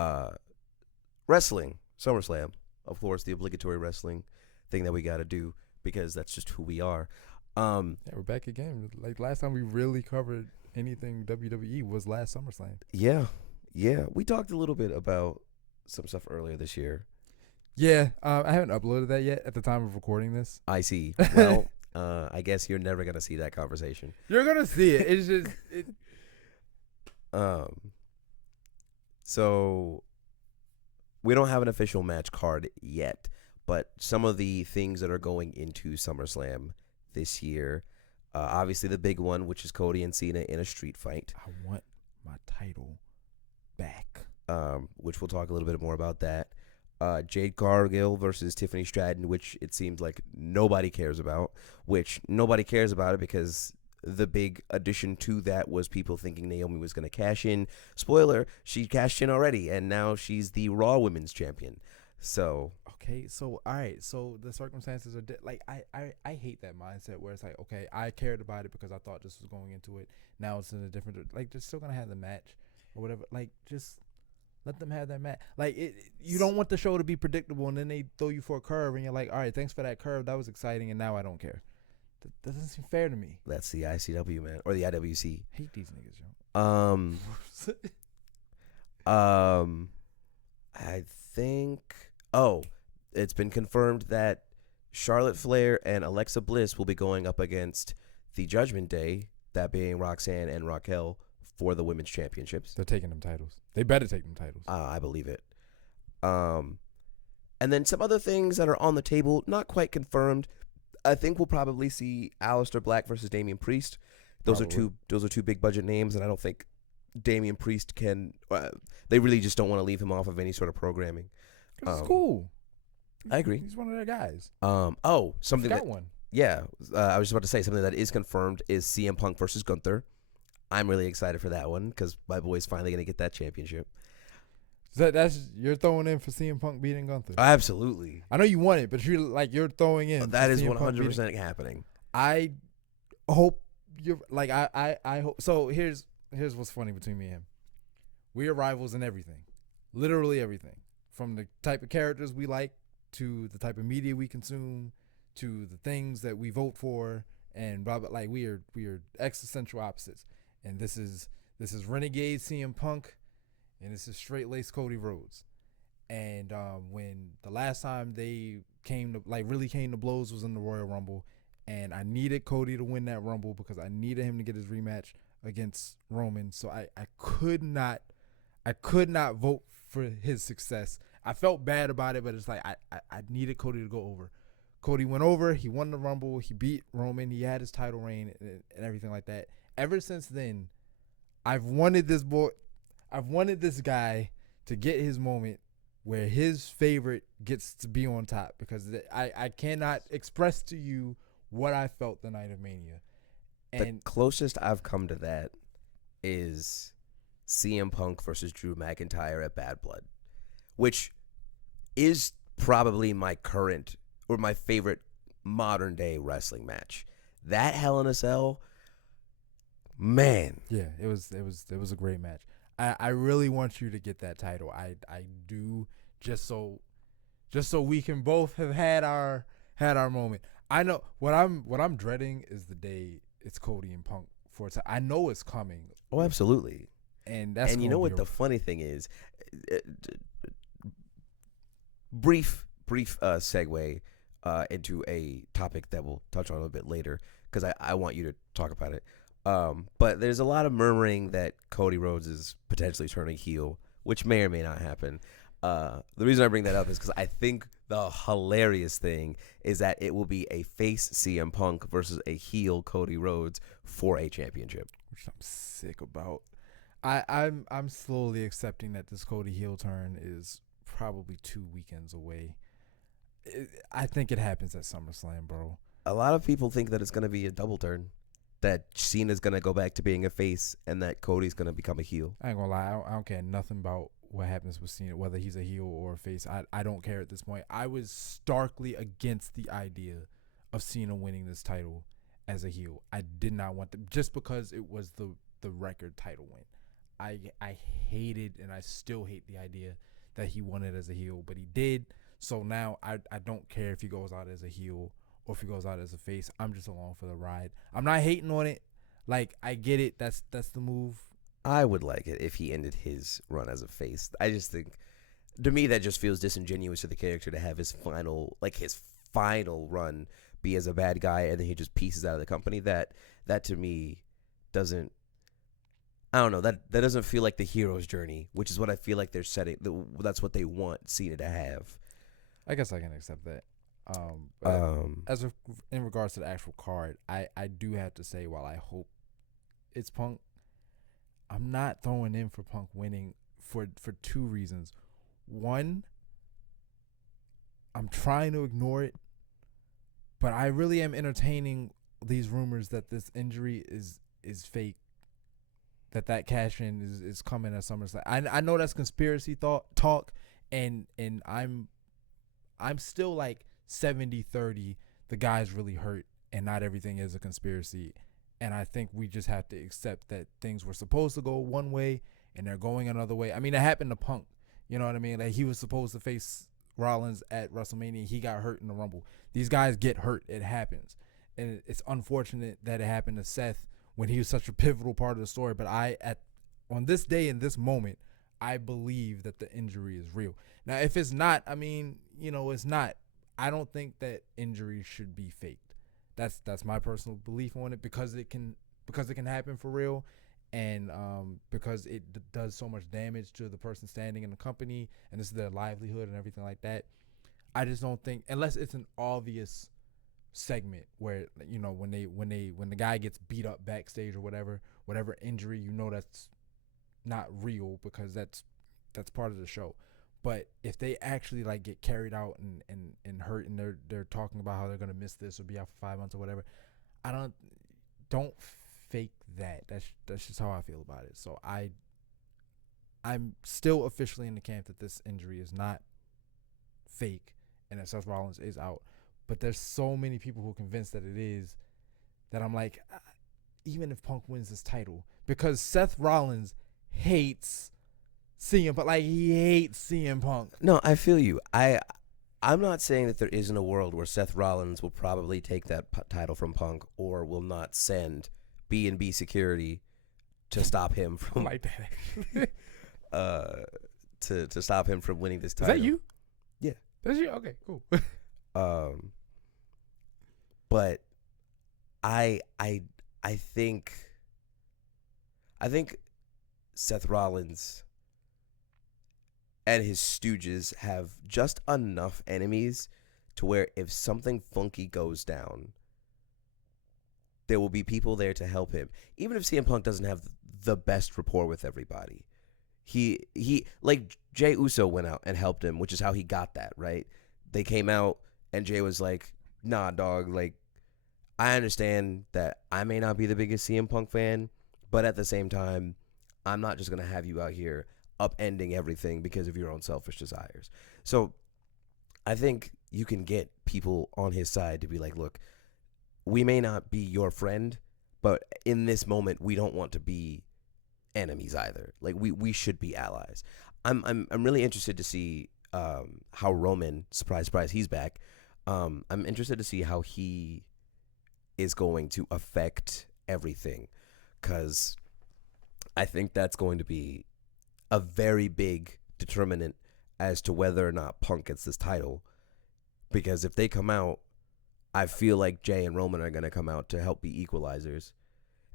Uh, wrestling, SummerSlam, of course, the obligatory wrestling thing that we got to do because that's just who we are. Yeah, we're back again. Like last time we really covered anything WWE was last SummerSlam. Yeah, yeah. We talked a little bit about some stuff earlier this year. Yeah, I haven't uploaded that yet at the time of recording this. I see. Well, I guess you're never gonna see that conversation. You're gonna see it. It's just So we don't have an official match card yet, but some of the things that are going into SummerSlam this year, obviously the big one, which is Cody and Cena in a street fight. I want my title back. Which we'll talk a little bit more about that. Jade Cargill versus Tiffany Stratton, which it seems like nobody cares about, which nobody cares about it because the big addition to that was people thinking Naomi was going to cash in. Spoiler, she cashed in already, and now she's the Raw Women's Champion. So Okay, so all right, so the circumstances are like I hate that mindset where it's like, okay, I cared about it because I thought this was going into it. Now it's in a different, like they're still gonna have the match or whatever. Like just let them have that match. Like you don't want the show to be predictable, and then they throw you for a curve, and you're like, all right, thanks for that curve, that was exciting, and now I don't care. That doesn't seem fair to me. that's the ICW, man, or the IWC. Hate these niggas, yo. I think. Oh, it's been confirmed that Charlotte Flair and Alexa Bliss will be going up against the Judgment Day, that being Roxanne and Raquel, for the women's championships. They're taking them titles. They better take them titles. I believe it. And then some other things that are on the table, not quite confirmed. I think we'll probably see Aleister Black versus Damian Priest. Those are two big budget names, and I don't think Damian Priest can. They really just don't want to leave him off of any sort of programming. It's cool. I agree. He's one of their guys. Something that one. Yeah, I was just about to say something that is confirmed is CM Punk versus Gunther. I'm really excited for that one because my boy's finally gonna get that championship. So that's you're throwing in for CM Punk beating Gunther. Absolutely. I know you want it, but you're throwing in. That is 100% happening. I hope you're like I hope. So here's what's funny between me and him. We are rivals in everything, literally everything, from the type of characters we like to the type of media we consume to the things that we vote for and blah blah. Like we are existential opposites, and this is renegade CM Punk, and this is straight laced Cody Rhodes. And when the last time they really came to blows was in the Royal Rumble, and I needed Cody to win that Rumble because I needed him to get his rematch against Roman. So I could not vote for his success. I felt bad about it, but it's like I needed Cody to go over. Cody went over. He won the Rumble. He beat Roman. He had his title reign and everything like that. Ever since then, I've wanted this guy to get his moment where his favorite gets to be on top, because I cannot express to you what I felt the night of Mania. And the closest I've come to that is CM Punk versus Drew McIntyre at Bad Blood, which is probably my current or my favorite modern day wrestling match. That Hell in a Cell, man. Yeah, it was a great match. I really want you to get that title. I do, just so we can both have had our moment. I know what I'm dreading is the day it's Cody and Punk for it. I know it's coming. Oh, absolutely. And that's you know what the funny thing is? Brief segue into a topic that we'll touch on a bit later because I want you to talk about it. But there's a lot of murmuring that Cody Rhodes is potentially turning heel, which may or may not happen. The reason I bring that up is because I think the hilarious thing is that it will be a face CM Punk versus a heel Cody Rhodes for a championship. Which I'm sick about. I'm slowly accepting that this Cody heel turn is probably 2 weekends away. I think it happens at SummerSlam, bro. A lot of people think that it's going to be a double turn, that Cena's going to go back to being a face and that Cody's going to become a heel. I ain't gonna lie, I don't care nothing about what happens with Cena, whether he's a heel or a face. I don't care at this point. I was starkly against the idea of Cena winning this title as a heel. I did not want them, just because it was the record title win. I hated and I still hate the idea that he won it as a heel, but he did. So now I don't care if he goes out as a heel or if he goes out as a face. I'm just along for the ride. I'm not hating on it. Like, I get it. That's the move. I would like it if he ended his run as a face. I just think, to me, that just feels disingenuous to the character to have his final run be as a bad guy and then he just pieces out of the company. That to me doesn't. I don't know. That doesn't feel like the hero's journey, which is what I feel like they're setting. That's what they want Cena to have. I guess I can accept that. But in regards to the actual card, I do have to say, while I hope it's Punk, I'm not throwing in for Punk winning for two reasons. One, I'm trying to ignore it, but I really am entertaining these rumors that this injury is fake, that cash in is coming at SummerSlam. I know that's conspiracy talk, and I'm still like 70-30. The guy's really hurt, and not everything is a conspiracy. And I think we just have to accept that things were supposed to go one way, and they're going another way. I mean, it happened to Punk. You know what I mean? Like, he was supposed to face Rollins at WrestleMania. He got hurt in the Rumble. These guys get hurt. It happens. And it's unfortunate that it happened to Seth when he was such a pivotal part of the story. But on this day, in this moment, I believe that the injury is real. Now, if it's not, I mean, it's not. I don't think that injuries should be faked. That's my personal belief on it, because it can happen for real, and because it does so much damage to the person standing in the company, and this is their livelihood and everything like that. I just don't think, unless it's an obvious segment where when the guy gets beat up backstage or whatever injury, that's not real, because that's part of the show. But if they actually like get carried out and hurt, and they're talking about how they're gonna miss this or be out for 5 months or whatever, don't fake that. That's just how I feel about it. So I'm still officially in the camp that this injury is not fake and that Seth Rollins is out. But there's so many people who are convinced that it is, that I'm like, even if Punk wins this title, because Seth Rollins hates CM Punk, like, he hates CM Punk. No, I feel you. I'm not saying that there isn't a world where Seth Rollins will probably take that title from Punk, or will not send B&B security to stop him from I like that. to stop him from winning this Is title. that you? Yeah. That's you? Okay, cool. But I think Seth Rollins and his stooges have just enough enemies to where if something funky goes down, there will be people there to help him. Even if CM Punk doesn't have the best rapport with everybody, he like Jey Uso went out and helped him, which is how he got that, right? They came out and Jey was like, "Nah, dog, like, I understand that I may not be the biggest CM Punk fan, but at the same time, I'm not just going to have you out here upending everything because of your own selfish desires." So I think you can get people on his side to be like, look, we may not be your friend, but in this moment, we don't want to be enemies either. Like, we should be allies. I'm really interested to see how Roman, surprise, he's back. I'm interested to see how he is going to affect everything, because I think that's going to be a very big determinant as to whether or not Punk gets this title. Because if they come out, I feel like Jey and Roman are going to come out to help be equalizers.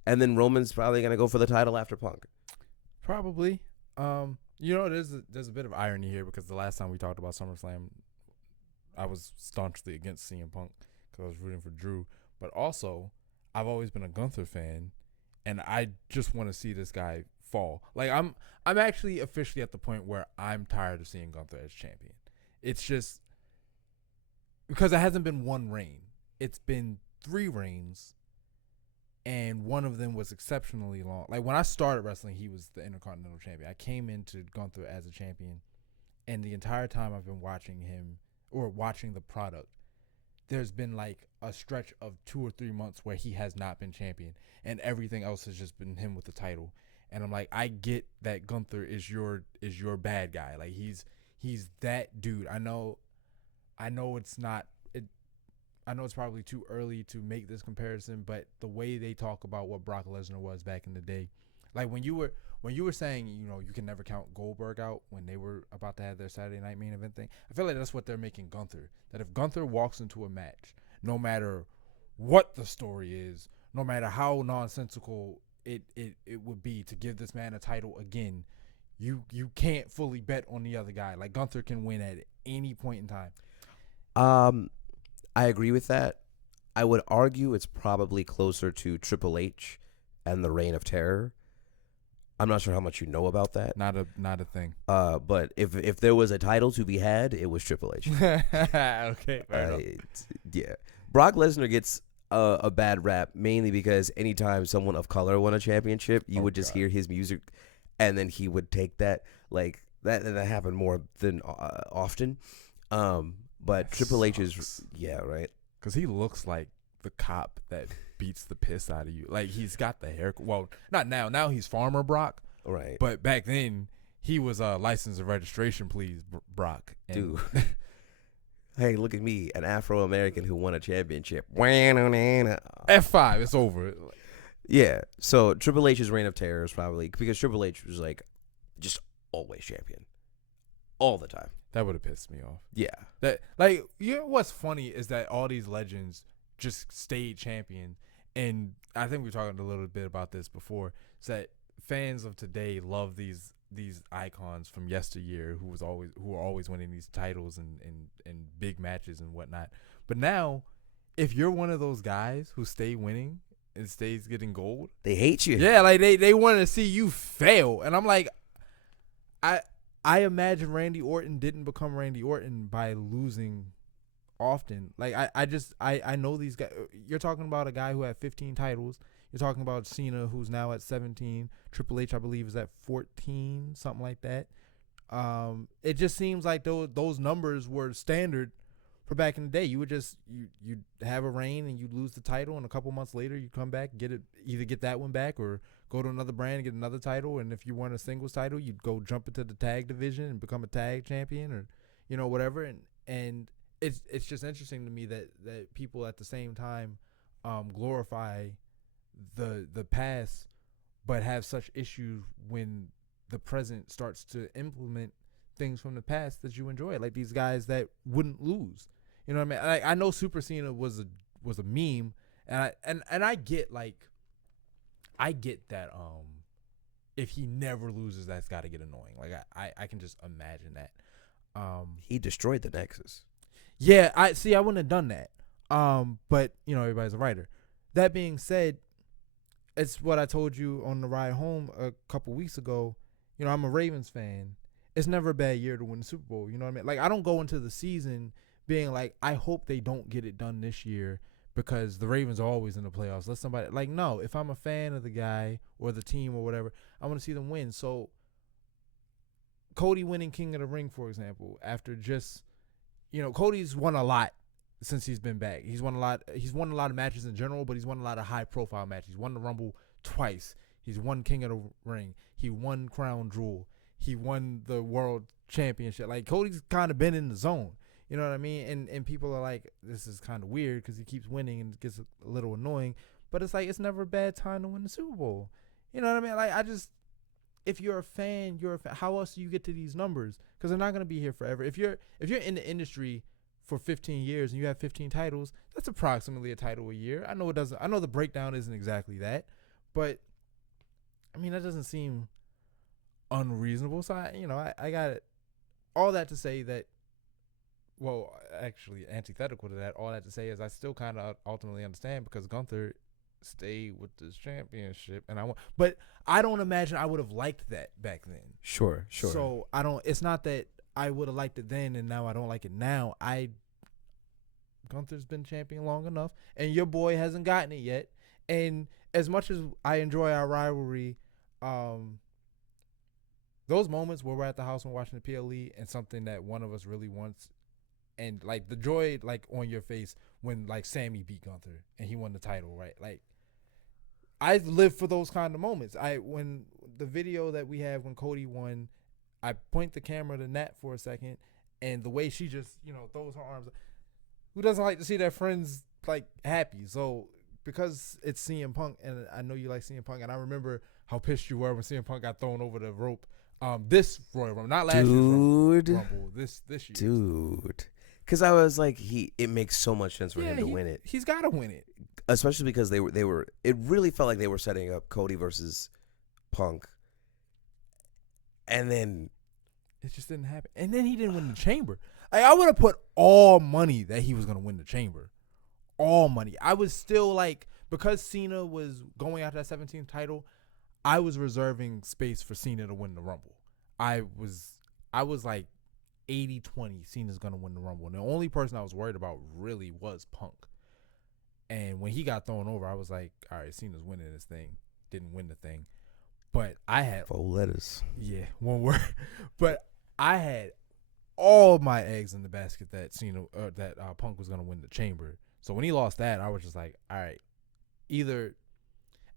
And then Roman's probably going to go for the title after Punk. Probably. There's a bit of irony here, because the last time we talked about SummerSlam, I was staunchly against CM Punk because I was rooting for Drew. But also, I've always been a Gunther fan, and I just want to see this guy fall. Like, I'm actually officially at the point where I'm tired of seeing Gunther as champion. It's just because it hasn't been one reign. It's been 3 reigns, and one of them was exceptionally long. Like, when I started wrestling, he was the Intercontinental Champion. I came into Gunther as a champion, and the entire time I've been watching him, or watching the product, there's been like a stretch of 2 or 3 months where he has not been champion, and everything else has just been him with the title. And I'm like, I get that Gunther is your bad guy. Like he's that dude. I know it's not it I know it's probably too early to make this comparison, but the way they talk about what Brock Lesnar was back in the day, like when you were saying, you can never count Goldberg out when they were about to have their Saturday Night Main Event thing, I feel like that's what they're making Gunther. That if Gunther walks into a match, no matter what the story is, no matter how nonsensical it would be to give this man a title again, you can't fully bet on the other guy. Like Gunther can win at any point in time. I agree with that. I would argue it's probably closer to Triple H and the Reign of Terror. I'm not sure how much you know about that. Not a thing. But if there was a title to be had, it was Triple H. Okay, fair enough. Yeah. Brock Lesnar gets a bad rap mainly because anytime someone of color won a championship, you would just hear his music, and then he would take that. Like that happened more than often. But Triple H is right. Because he looks like the cop that beats the piss out of you. Like he's got the hair. Well, not now. Now he's Farmer Brock. Right. But back then he was license and registration, please, Brock. Dude. Hey, look at me, an Afro-American who won a championship. F5, it's over. Yeah. So Triple H's Reign of Terror is probably because Triple H was like just always champion. All the time. That would have pissed me off. Yeah. That what's funny is that all these legends just stayed champion, and I think we were talking a little bit about this before. Is that fans of today love these icons from yesteryear who are always winning these titles and big matches and whatnot. But now, if you're one of those guys who stay winning and stays getting gold, they hate you. Yeah, like they want to see you fail, and I'm like, I imagine Randy Orton didn't become Randy Orton by losing often. Like I know these guys. You're talking about a guy who had 15 titles. You're talking about Cena, who's now at 17. Triple H, I believe, is at 14, something like that. It just seems like those numbers were standard for back in the day. You would just you'd have a reign and you'd lose the title, and a couple months later you come back, either get that one back or go to another brand and get another title. And if you won a singles title, you'd go jump into the tag division and become a tag champion, or whatever. And it's just interesting to me that people at the same time glorify the past, but have such issues when the present starts to implement things from the past that you enjoy, like these guys that wouldn't lose. You know what I mean? Like, I know Super Cena was a meme, and I get that if he never loses, that's got to get annoying. Like I can just imagine that. He destroyed the Nexus. Yeah, I wouldn't have done that. But everybody's a writer. That being said, it's what I told you on the ride home a couple weeks ago. I'm a Ravens fan. It's never a bad year to win the Super Bowl. You know what I mean? Like, I don't go into the season being like, I hope they don't get it done this year because the Ravens are always in the playoffs. Let somebody, like, no, if I'm a fan of the guy or the team or whatever, I want to see them win. So Cody winning King of the Ring, for example, after just, Cody's won a lot since he's been back. He's won a lot of matches in general, but he's won a lot of high profile matches. He's won the Rumble twice. He's won King of the Ring. He won Crown Jewel. He won the World Championship. Like, Cody's kind of been in the zone. You know what I mean? And people are like, this is kind of weird because he keeps winning and it gets a little annoying. But it's like, it's never a bad time to win the Super Bowl. You know what I mean? Like, if you're a fan, you're a fan. How else do you get to these numbers? Because they're not going to be here forever. If you're in the industry for 15 years and you have 15 titles, that's approximately a title a year. I know it doesn't. I know the breakdown isn't exactly that, but I mean, that doesn't seem unreasonable. So I got it. All that to say that, well, actually antithetical to that, all that to say is I still kind of ultimately understand because Gunther stayed with this championship, but I don't imagine I would have liked that back then. Sure. So it's not that I would have liked it then and now I don't like it now. Gunther's been champion long enough and your boy hasn't gotten it yet. And as much as I enjoy our rivalry, those moments where we're at the house and watching the PLE and something that one of us really wants, and like the joy like on your face when like Sammy beat Gunther and he won the title, right? Like I live for those kind of moments. When the video that we have when Cody won, I point the camera to Nat for a second, and the way she just throws her arms. Who doesn't like to see their friends like happy? So because it's CM Punk, and I know you like CM Punk, and I remember how pissed you were when CM Punk got thrown over the rope. This Royal Rumble, not last year's Rumble, this year. Dude. Because I was like, it makes so much sense for him to win it. He's got to win it. Especially because they were. It really felt like they were setting up Cody versus Punk. And then it just didn't happen. And then he didn't win the Chamber. I would have put all money that he was going to win the Chamber. All money. I was still like, because Cena was going after that 17th title, I was reserving space for Cena to win the Rumble. I was like 80-20 Cena's going to win the Rumble. And the only person I was worried about really was Punk. And when he got thrown over, I was like, all right, Cena's winning this thing. Didn't win the thing. But I had 4 letters. Yeah, one word. But I had all my eggs in the basket that Punk was going to win the Chamber. So when he lost that, I was just like, all right, either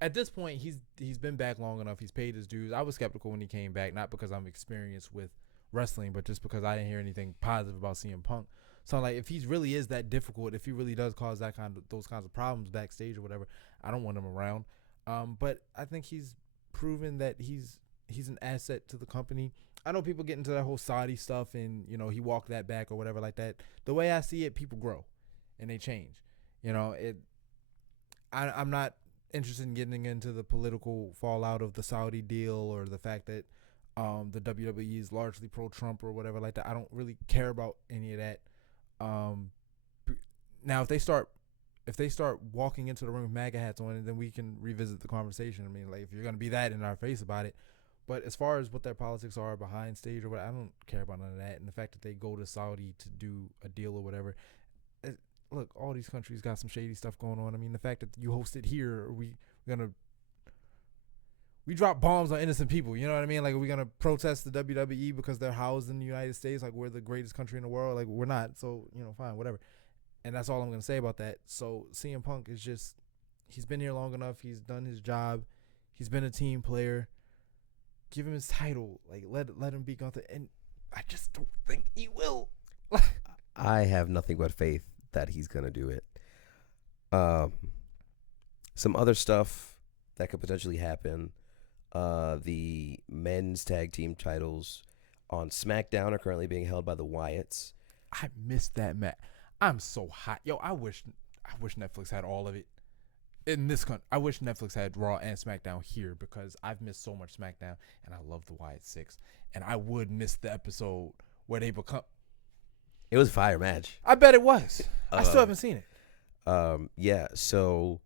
at this point he's been back long enough, he's paid his dues. I was skeptical when he came back, not because I'm experienced with wrestling, but just because I didn't hear anything positive about CM Punk. So I'm like, if he really is that difficult, if he really does cause those kinds of problems backstage or whatever, I don't want him around. But I think he's proven that he's an asset to the company. I know people get into that whole Saudi stuff and he walked that back or whatever like that. The way I see it, people grow and they change. I'm not interested in getting into the political fallout of the Saudi deal or the fact that the WWE is largely pro-Trump or whatever like that. I don't really care about any of that. Now if they start walking into the ring with MAGA hats on, then we can revisit the conversation. I mean, like, if you're going to be that in our face about it. But as far as what their politics are behind stage or what, I don't care about none of that. And the fact that they go to Saudi to do a deal or whatever. Look, all these countries got some shady stuff going on. I mean, the fact that you host it here, we drop bombs on innocent people. You know what I mean? Like, are we going to protest the WWE because they're housed in the United States? Like, we're the greatest country in the world. Like, we're not. So, fine, whatever. And that's all I'm going to say about that. So CM Punk is just, he's been here long enough. He's done his job. He's been a team player. Give him his title. Like, let him be Gunther. And I just don't think he will. I have nothing but faith that he's going to do it. Some other stuff that could potentially happen. The men's tag team titles on SmackDown are currently being held by the Wyatts. I missed that match. I'm so hot. Yo, I wish Netflix had all of it. In this country, I wish Netflix had Raw and SmackDown here because I've missed so much SmackDown and I love the Wyatt 6. And I would miss the episode where they become. It was a fire match. I bet it was. I still haven't seen it. Yeah, so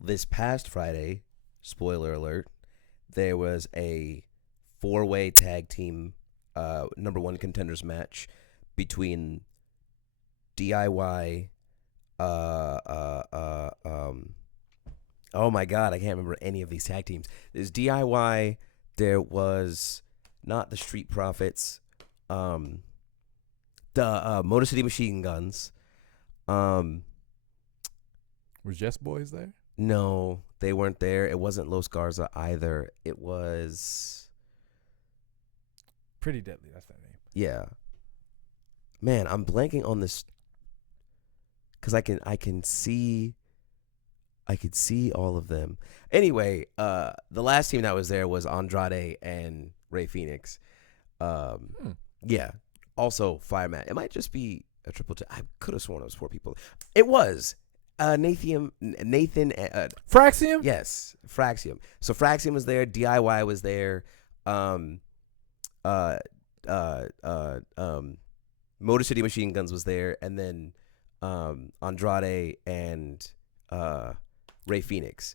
this past Friday, spoiler alert, there was a 4-way tag team number 1 contenders match between DIY, oh my God, I can't remember any of these tag teams. There's DIY, there was not the Street Profits, the Motor City Machine Guns. Was Yes Boys there? No, they weren't there. It wasn't Los Garza either. It was Pretty Deadly, that's their name. Yeah. Man, I'm blanking on this because I can see all of them. Anyway, the last team that was there was Andrade and Rey Fenix. Yeah. Also, fire match. It might just be a triple. I could have sworn it was 4 people. It was Nathan. Fraxium. Yes, Fraxium. So Fraxium was there. DIY was there. Motor City Machine Guns was there, and then Andrade and Rey Fenix.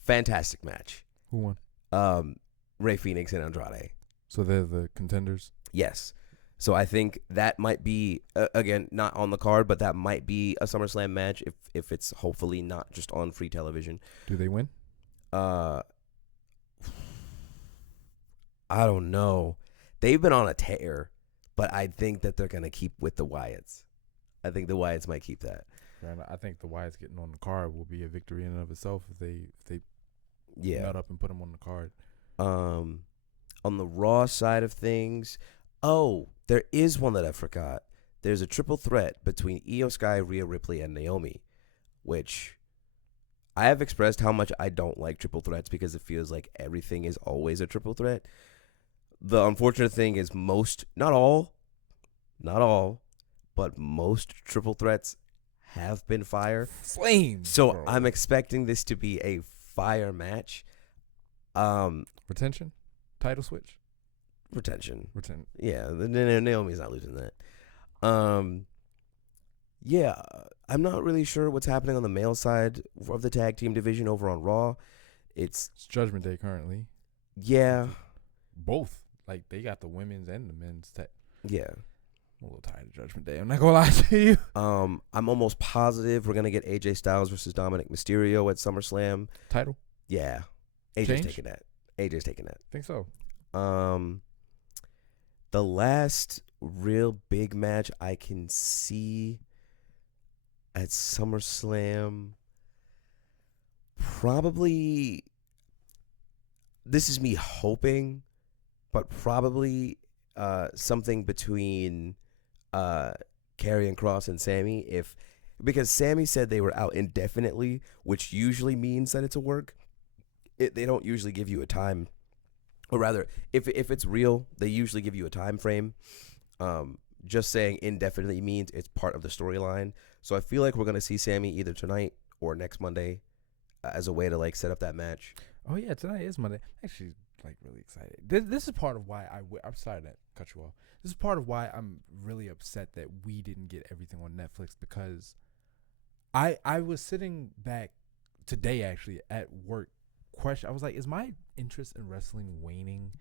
Fantastic match. Who won? Rey Fenix and Andrade. So they're the contenders? Yes. So I think that might be, again, not on the card, but that might be a SummerSlam match if it's hopefully not just on free television. Do they win? I don't know. They've been on a tear, but I think that they're going to keep with the Wyatts. I think the Wyatts might keep that. I think the Wyatts getting on the card will be a victory in and of itself if they Yeah. nut up and put him on the card. Um, on the Raw side of things, oh, there is one that I forgot. There's a triple threat between Io Sky, Rhea Ripley, and Naomi, which I have expressed how much I don't like triple threats because it feels like everything is always a triple threat. The unfortunate thing is not all, but most triple threats have been fire. Flames, So bro. I'm expecting this to be a fire match. Retention, title switch, Retention. retention. Yeah, Naomi's not losing that. Yeah, I'm not really sure what's happening on the male side of the tag team division over on Raw. It's It's Judgment Day currently. yeah, Both. Like they got the women's and the men's. yeah. I'm a little tired of Judgment Day. I'm not gonna lie to you. I'm almost positive we're gonna get AJ Styles versus Dominic Mysterio at SummerSlam. Title. Yeah, AJ's Change? taking that. AJ's taking that. Think so. The last real big match I can see at SummerSlam, probably, this is me hoping, but probably something between Karrion Kross and Sammy, because Sammy said they were out indefinitely, which usually means that it's a work. They don't usually give you a time, or rather, if it's real, they usually give you a time frame. Just saying indefinitely means it's part of the storyline. So I feel like we're gonna see Sammy either tonight or next Monday as a way to like set up that match. Oh yeah, tonight is Monday. Actually, like really excited. This is part of why I'm sorry to cut you off. This is part of why I'm really upset that we didn't get everything on Netflix, because I was sitting back today actually at work. I was like, is my interest in wrestling waning?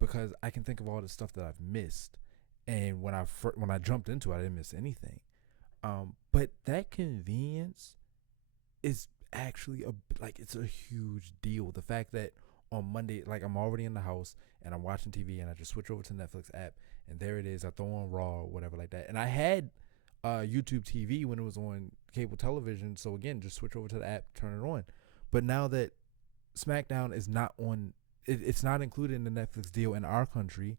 Because I can think of all the stuff that I've missed, and when I jumped into it, I didn't miss anything. But that convenience is actually it's a huge deal. The fact that on Monday, like I'm already in the house and I'm watching TV and I just switch over to the Netflix app and there it is. I throw on Raw or whatever like that. And I had YouTube TV when it was on cable television. So again, just switch over to the app, turn it on. But now that SmackDown is not on, it's not included in the Netflix deal in our country.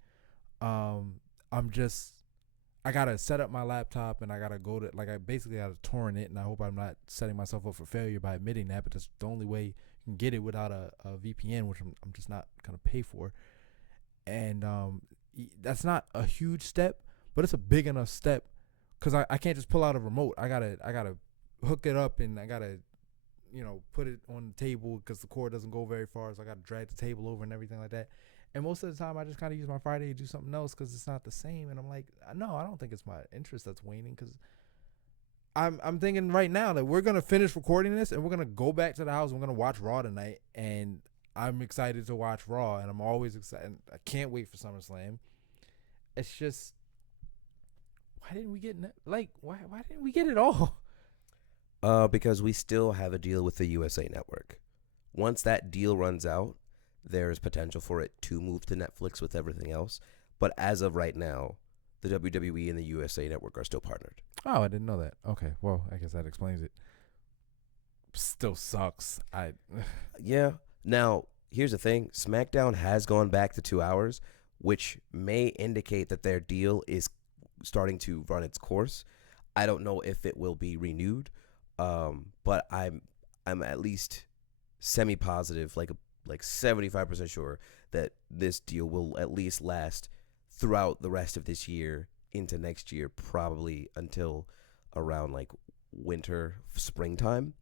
I gotta set up my laptop and I gotta go to, like, I basically gotta torrent it, and I hope I'm not setting myself up for failure by admitting that, but that's the only way you can get it without a VPN, which I'm just not gonna pay for. And that's not a huge step, but it's a big enough step, because I can't just pull out a remote. I gotta hook it up, and I gotta put it on the table because the cord doesn't go very far, so I gotta drag the table over and everything like that. And most of the time, I just kind of use my Friday to do something else because it's not the same. And I'm like, no, I don't think it's my interest that's waning, because I'm thinking right now that we're gonna finish recording this and we're gonna go back to the house. And we're gonna watch Raw tonight, and I'm excited to watch Raw, and I'm always excited. I can't wait for SummerSlam. It's just, why didn't we get why didn't we get it all? Because we still have a deal with the USA Network. Once that deal runs out, there is potential for it to move to Netflix with everything else. But as of right now, the WWE and the USA Network are still partnered. Oh, I didn't know that. Okay, well, I guess that explains it. Still sucks. Yeah. Now, here's the thing. SmackDown has gone back to 2 hours, which may indicate that their deal is starting to run its course. I don't know if it will be renewed, but I'm at least semi-positive, like 75% sure that this deal will at least last throughout the rest of this year into next year, probably until around like winter, springtime,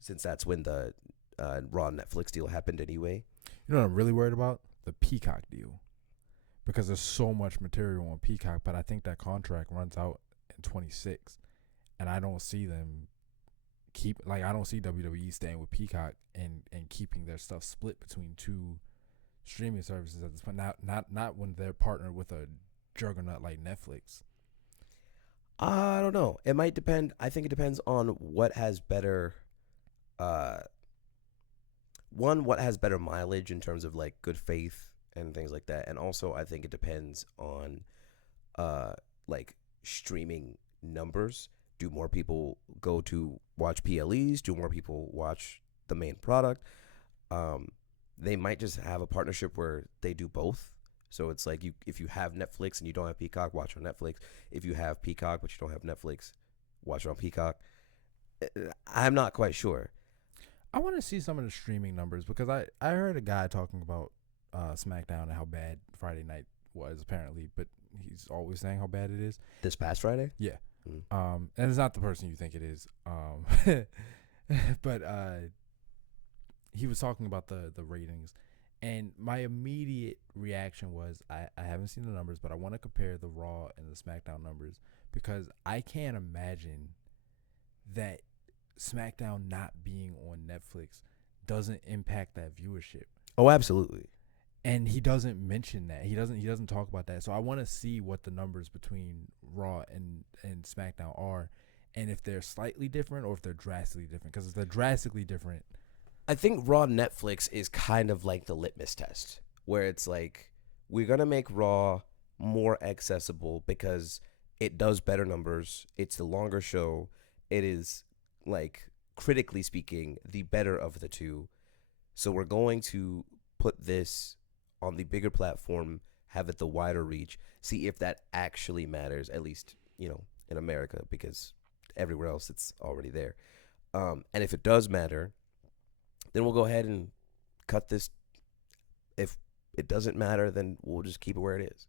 since that's when the Raw Netflix deal happened anyway. You know what I'm really worried about? The Peacock deal. Because there's so much material on Peacock, but I think that contract runs out in 26. And I don't see them I don't see WWE staying with Peacock and keeping their stuff split between two streaming services at this point. Not when they're partnered with a juggernaut like Netflix. I don't know. It might depend. I think it depends on what has better what has better mileage in terms of like good faith and things like that. And also I think it depends on like streaming numbers. Do more people go to watch PLEs? Do more people watch the main product? Um, they might just have a partnership where they do both. So it's like if you have Netflix and you don't have Peacock, watch on Netflix. If you have Peacock but you don't have Netflix, watch it on Peacock. I'm not quite sure. I want to see some of the streaming numbers because I heard a guy talking about SmackDown and how bad Friday night was apparently, but he's always saying how bad it is. This past Friday? Yeah. Mm. And it's not the person you think it is. But he was talking about the ratings, and my immediate reaction was I haven't seen the numbers, but I want to compare the Raw and the SmackDown numbers because I can't imagine that SmackDown not being on Netflix doesn't impact that viewership. Oh, absolutely. And he doesn't mention that. He doesn't talk about that. So I want to see what the numbers between Raw and SmackDown are, and if they're slightly different or if they're drastically different. Because if they're drastically different, I think Raw Netflix is kind of like the litmus test, where it's like we're gonna make Raw more accessible because it does better numbers. It's the longer show. It is like critically speaking the better of the two. So we're going to put this on the bigger platform, have it the wider reach, see if that actually matters, at least, in America, because everywhere else it's already there. And if it does matter, then we'll go ahead and cut this. If it doesn't matter, then we'll just keep it where it is.